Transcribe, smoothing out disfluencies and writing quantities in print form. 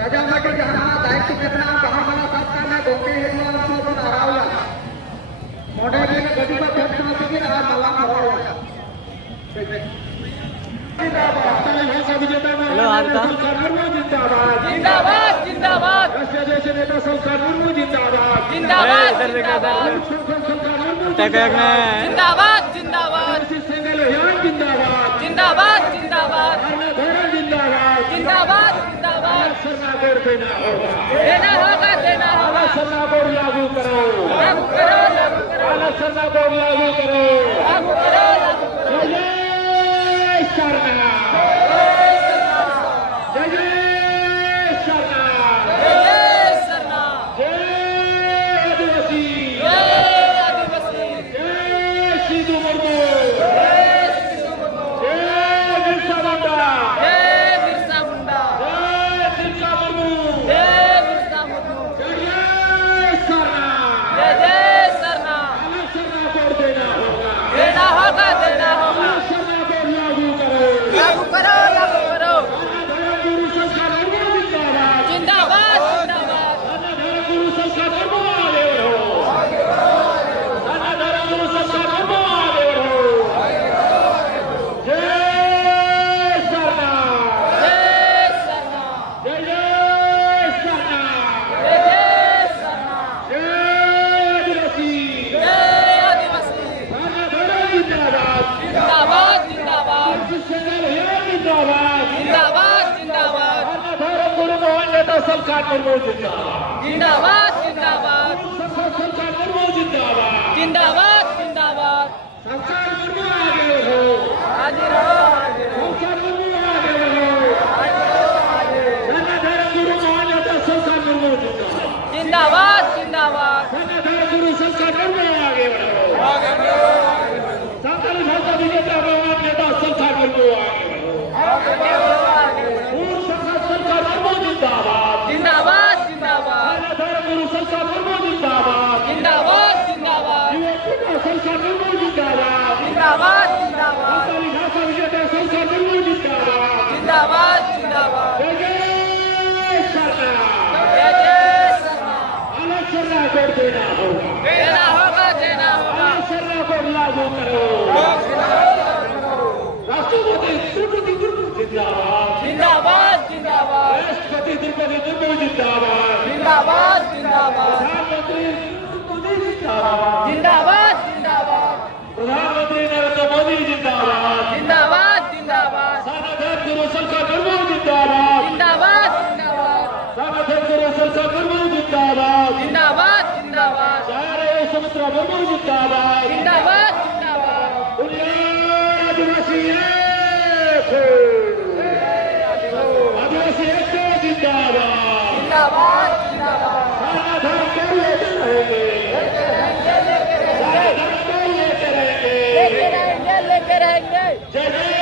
राजासाठी जहां दायित्व घेतला बहामना साधताना डोके हेतून हरावला मोठ्याने गतीचा प्रयत्न असेल आज मला हरवला जिंदाबाद जिंदाबाद राष्ट्रीय देश नेता सरकार मुर्मू जिंदाबाद जिंदाबाद जिंदाबाद जिंदाबाद जिंदाबाद सिंगल जिंदाबाद जिंदाबाद जिंदाबाद जिंदाबाद जिंदाबाद जिंदाबाद सरकार देना देना होगा सरकार लागू करो लागू करो लागू करो सरकार लागू करो लागू करो लागू करो जय सरकार सरकार मुर्मू जिंदाबाद जिंदाबाद सरकार मुर्मू जिंदाबाद जिंदाबाद जिंदाबाद सरकार मुर्मू आगे बढ़ो हाजिर हो सरकार मुर्मू आगे बढ़ो जनाधार गुरु मोहन सरकार मुर्मू जिंदाबाद जिंदाबाद जनाधार गुरु सरकार मुर्मू आगे बढ़ो सातारी भाषा विजेता भगवान नेता सरकार मुर्मू आगे बढ़ो सरकार मुर्मू जिंदाबाद जिंदाबाद जिंदाबाद गुरु सरकार मुर्मू जिंदाबाद जिंदाबाद जिंदाबाद सरकार मुर्मू जिंदाबाद जिंदाबाद जिंदाबाद सातारी भाषा विजेता सरकार मुर्मू जिंदाबाद जिंदाबाद जिंदाबाद जय सरकार अलग सरकार को देना होगा देना होगा सरकार को लागू करो राष्ट्रपति द्रौपदी मुर्मू जिंदाबाद जिंदाबाद जिंदाबाद राष्ट्रपति द्रौपदी मुर्मू जिंदाबाद जिंदाबाद जिंदाबाद प्रधानमंत्री मोदी जिंदाबाद जिंदाबाद जिंदाबाद प्रधानमंत्री नरेंद्र मोदी जिंदाबाद जिंदाबाद जिंदाबाद सानाध्यक्ष गुरु सरकार मुर्मू जिंदाबाद जिंदाबाद जिंदाबाद सानाध्यक्ष गुरु सरकार मुर्मू जिंदाबाद जिंदाबाद जिंदाबाद चारे सुमित्रा मुर्मू जिंदाबाद जिंदाबाद जिंदाबाद आदिवासी आदिवासी एक जिंदाबाद जिंदाबाद जिंदाबाद सानाधार को लेते रहेंगे सानाधार को लेते रहेंगे लेके रहेंगे जय